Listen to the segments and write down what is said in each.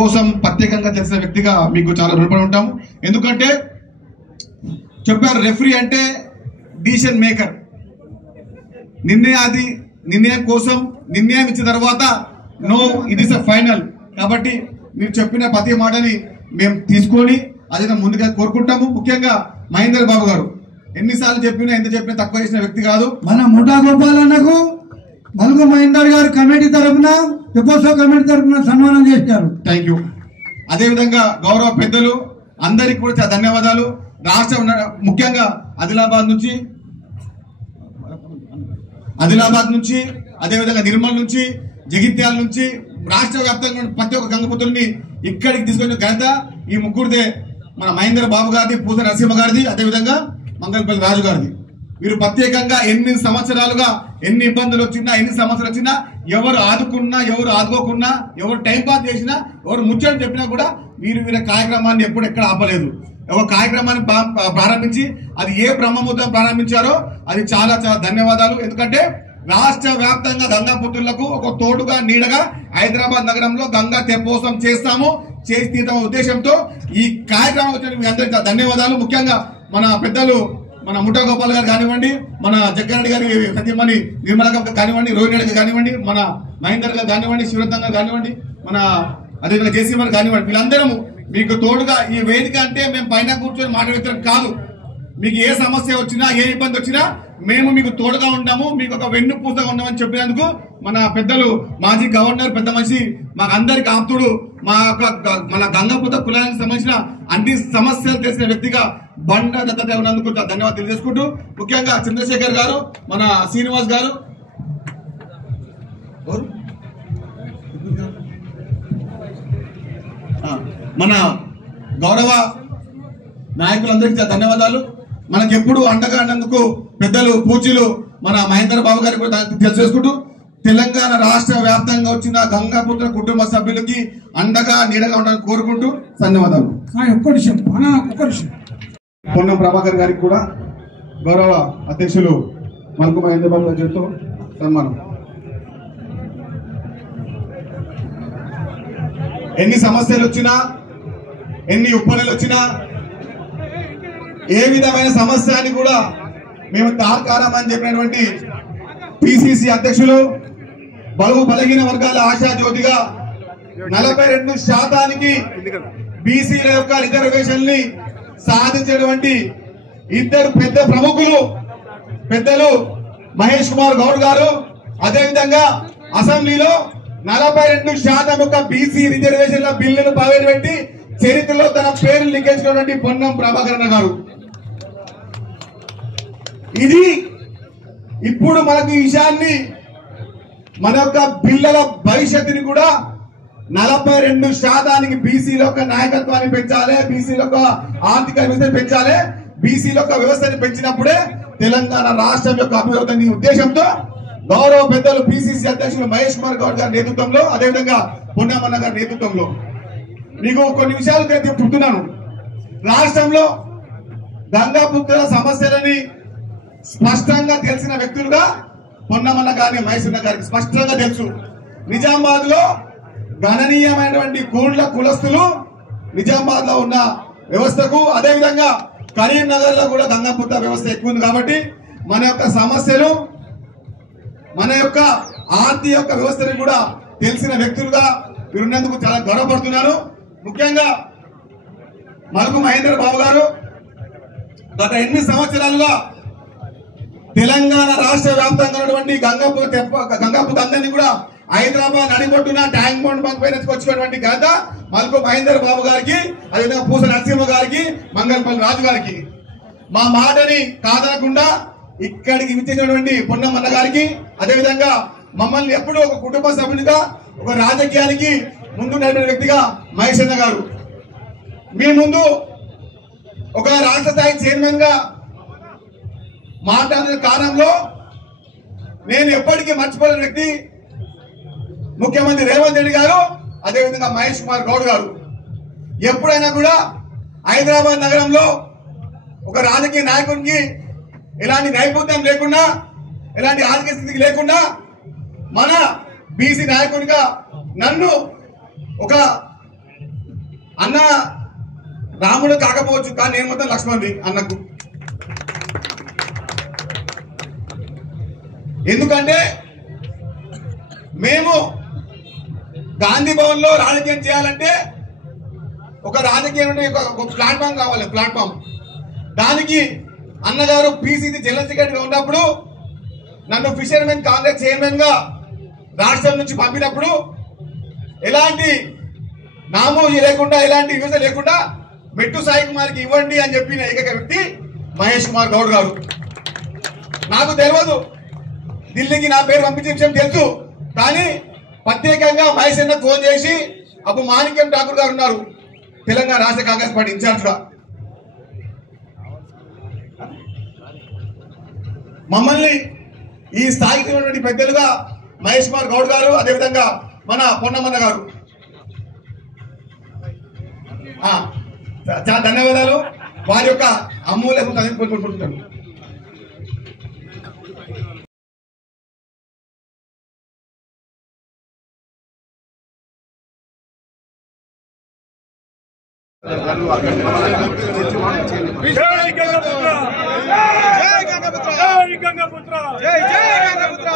కోసం ప్రత్యేకంగా తెలిసిన వ్యక్తిగా మీకు చాలా రుణపడి ఉంటాము. ఎందుకంటే చెప్పారు, రెఫరీ అంటే డిసిషన్ మేకర్. నిర్ణయం కోసం నిర్ణయం ఇచ్చిన తర్వాత no it is a final. కాబట్టి మీరు చెప్పిన ప్రతి మాటని మేము తీసుకొని అది ముందుగా కోరుకుంటాము. ముఖ్యంగా మహేందర్ బాబు గారు ఎన్నిసార్లు చెప్పినా ఎంత చెప్పినా తక్కువ చేసిన వ్యక్తి కాదు. మన ముఠా గోపాలన్నకు మల్గు మహేందర్ గారు కమిటీ తరఫున తెపోత్సవ కమిటీ తరఫున సన్మానం చేశారు. Thank you. అదేవిధంగా గౌరవ పెద్దలు అందరికి కూడా చాలా ధన్యవాదాలు. రాష్ట్ర ముఖ్యంగా ఆదిలాబాద్ నుంచి అదేవిధంగా నిర్మల్ నుంచి జగిత్యాల నుంచి రాష్ట్ర వ్యాప్తంగా ప్రతి ఒక్క గంగపుత్రుల్ని ఇక్కడికి తీసుకొచ్చిన ఘనత ఈ ముగ్గురిదే. మన మహేందర్ బాబు గారిది, పూజ నరసింహ గారిది, అదేవిధంగా మంగళపల్లి రాజు గారిది. వీరు ప్రత్యేకంగా ఎన్ని సంవత్సరాలుగా ఎన్ని ఇబ్బందులు వచ్చినా ఎన్ని సమస్యలు వచ్చినా ఎవరు ఆదుకున్నా ఎవరు ఆదుకోకున్నా ఎవరు టైం పాస్ చేసినా ఎవరు ముచ్చని చెప్పినా కూడా వీరి కార్యక్రమాన్ని ఎప్పుడు ఎక్కడ ఆపలేదు. ఒక కార్యక్రమాన్ని ప్రారంభించి అది ఏ బ్రహ్మముహూర్తం ప్రారంభించారో అది చాలా చాలా ధన్యవాదాలు. ఎందుకంటే రాష్ట్ర వ్యాప్తంగా గంగాపుత్రులకు ఒక తోడుగా నీడగా హైదరాబాద్ నగరంలో గంగా తెప్పోత్సవం చేసి తీర్థం ఉద్దేశంతో ఈ కార్యక్రమం వచ్చిన మీ అందరికీ ధన్యవాదాలు. ముఖ్యంగా మన పెద్దలు మన ముఠా గోపాల్ గారు కానివ్వండి, మన జగ్గారెడ్డి గారి సతీమణి నిర్మల గారు కానివ్వండి, రోహిణి రెడ్డి కానివ్వండి, మన మహేందర్ గారు కానివ్వండి, శివరత్నం గారు కానివ్వండి, మన అదేవిధంగా జేసీ గారు కానివ్వండి, వీళ్ళందరము మీకు తోడుగా ఈ వేదిక అంటే మేము పైన కూర్చొని మాట్లాడేది కాదు. మీకు ఏ సమస్య వచ్చినా ఏ ఇబ్బంది వచ్చినా మేము మీకు తోడుగా ఉంటాము, మీకు ఒక వెన్ను పూసగా ఉన్నామని చెప్పినందుకు మన పెద్దలు మాజీ గవర్నర్ పెద్ద మనిషి మాకు అందరికి ఆప్తుడు, మన గంగాపుత్ర కులానికి సంబంధించిన అన్ని సమస్యలు తెలిసిన వ్యక్తిగా బండ దత్తత ఉన్నందుకు ధన్యవాదాలు తెలియజేసుకుంటూ, ముఖ్యంగా చంద్రశేఖర్ గారు, మన శ్రీనివాస్ గారు, మన గౌరవ నాయకులందరికీ ధన్యవాదాలు. మనకెప్పుడు అండగా అన్నందుకు పెద్దలు పూజలు మన మహేందర్ బాబు గారికి కూడా తెలియజేసుకుంటూ, తెలంగాణ రాష్ట్ర వ్యాప్తంగా వచ్చిన గంగాపుత్ర కుటుంబ సభ్యులకి అండగా నీడగా ఉండాలని కోరుకుంటూ ధన్యవాదాలు. పొన్నం ప్రభాకర్ గారికి కూడా గౌరవ అధ్యక్షులు మల్కు మహేందర్ బాబు గారి చేతితో సన్మానం. ఎన్ని సమస్యలు వచ్చినా ఎన్ని ఉప్పనలు వచ్చినా ఏ విధమైన సమస్య అని కూడా మేము తార్కారం అని చెప్పినటువంటి పిసిసి అధ్యక్షులు బలుగు బలహీన వర్గాల ఆశాజ్యోతిగా 42% బీసీల యొక్క రిజర్వేషన్ ని సాధించినటువంటి ఇద్దరు పెద్ద ప్రముఖులు పెద్దలు మహేష్ కుమార్ గౌడ్ గారు, అదేవిధంగా అసెంబ్లీలో 42% యొక్క బీసీ రిజర్వేషన్ల బిల్లును ప్రవేశపెట్టి చరిత్రలో తన పేరు లిఖించినటువంటి పొన్నం ప్రభాకరణ గారు. ఇది ఇప్పుడు మనకు ఈ విషయాన్ని మన యొక్క పిల్లల భవిష్యత్తుని కూడా 42% బీసీల యొక్క నాయకత్వాన్ని పెంచాలి, బీసీల యొక్క ఆర్థిక వ్యవస్థను పెంచాలి. బీసీల యొక్క వ్యవస్థని పెంచినప్పుడే తెలంగాణ రాష్ట్రం యొక్క అభివృద్ధి ఉద్దేశంతో గౌరవ పెద్దలు పిసిసి అధ్యక్షులు మహేష్ కుమార్ గౌడ్ గారి నేతృత్వంలో, అదేవిధంగా పొన్నమన్న గారి నేతృత్వంలో మీకు కొన్ని విషయాలు చెప్తున్నాను. రాష్ట్రంలో గంగాపుత్రుల సమస్యలని స్పష్టంగా తెలిసిన వ్యక్తులుగా పొన్నమన్న గారిని మహేశ్వర గారికి స్పష్టంగా తెలుసు. నిజామాబాద్ లో గణనీయమైనటువంటి కులస్తులు నిజామాబాద్ లో ఉన్న వ్యవస్థకు, అదేవిధంగా కరీంనగర్ లో కూడా గంగాపుత్ర వ్యవస్థ ఎక్కువ ఉంది. కాబట్టి మన యొక్క సమస్యలు, మన యొక్క ఆర్థిక యొక్క వ్యవస్థని కూడా తెలిసిన వ్యక్తులుగా మీరున్నందుకు చాలా గౌరవపడుతున్నాను. ముఖ్యంగా మల్కు మహేందర్ బాబు గారు గత 8 సంవత్సరాలుగా తెలంగాణ రాష్ట్ర వ్యాప్తంగా ఉన్నటువంటి గంగాపుత్ర అందరినీ కూడా హైదరాబాద్ నడిబొట్టున ట్యాంక్ బండ్ బంక్ పైన వచ్చినటువంటి ఘనత మల్కు మహేందర్ బాబు గారికి, అదేవిధంగా పూస నరసింహ గారికి, మంగళపల్లి రాజు గారికి. మా మాటని కాదనకుండా ఇక్కడికి విచ్చేసినటువంటి పొన్నమన్న గారికి, అదేవిధంగా మమ్మల్ని ఎప్పుడు ఒక కుటుంబ సభ్యునిగా ఒక రాజకీయానికి ముందు నడిపిన వ్యక్తిగా మహేష్ అన్న గారు, మీ ముందు ఒక రాష్ట్ర స్థాయి చైర్మన్ గా మాట్లాడిన కాలంలో నేను ఎప్పటికీ మర్చిపోలేని వ్యక్తి ముఖ్యమంత్రి రేవంత్ రెడ్డి గారు, అదేవిధంగా మహేష్ కుమార్ గౌడ్ గారు. ఎప్పుడైనా కూడా హైదరాబాద్ నగరంలో ఒక రాజకీయ నాయకునికి ఎలాంటి నైపుణ్యం లేకుండా, ఎలాంటి ఆర్థిక స్థితికి లేకుండా మన బీసీ నాయకునిగా నన్ను ఒక అన్న రాముడు కాకపోవచ్చు, కానీ నేను మొత్తం లక్ష్మణుడి అన్నకు. ఎందుకంటే మేము గాంధీ భవన్ లో రాజకీయం చేయాలంటే ఒక రాజకీయం ఒక ప్లాట్ఫామ్ కావాలి, ప్లాట్ఫామ్. దానికి అన్నగారు పిసిసి జనరల్ సెక్రటరీగా ఉన్నప్పుడు నన్ను ఫిషర్మెన్ కాంగ్రెస్ చైర్మన్ గా రాష్ట్రం నుంచి పంపినప్పుడు ఎలాంటి నామోజీ లేకుండా, ఎలాంటి యూజ లేకుండా మెట్టు సాయి కుమార్కి ఇవ్వండి అని చెప్పిన ఏకైక వ్యక్తి మహేష్ కుమార్ గౌడ్ గారు. నాకు తెలియదు, ఢిల్లీకి నా పేరు పంపించే విషయం తెలుసు, కానీ ప్రత్యేకంగా మహేష్ అన్న ఫోన్ చేసి, అప్పుడు మాణిక్యం ఠాకూర్ గారు ఉన్నారు తెలంగాణ రాష్ట్ర కాంగ్రెస్ పార్టీ ఇన్ఛార్జ్ గా, మమ్మల్ని ఈ స్థాయికి ఉన్నటువంటి పెద్దలుగా మహేష్ కుమార్ గౌడ్ గారు, అదేవిధంగా మన పొన్నమన్న గారు, చాలా ధన్యవాదాలు. వారి యొక్క అమూల్యం కోరుకుంటున్నాను. జై గంగపుత్ర, జై గంగపుత్ర, జై గంగపుత్ర, జై జై గంగపుత్ర.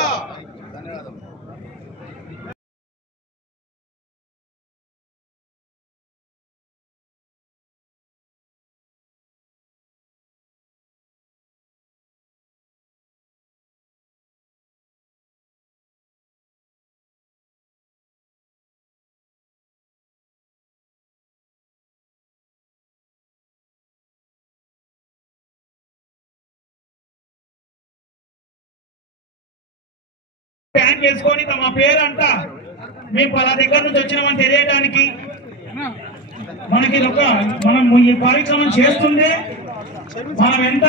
ప్యాన్ చేసుకొని తమ పేరంట మేము పలా దగ్గర నుంచి వచ్చినామని తెలియడానికి మనకి మనం ఈ కార్యక్రమం చేస్తుండే మనం ఎంత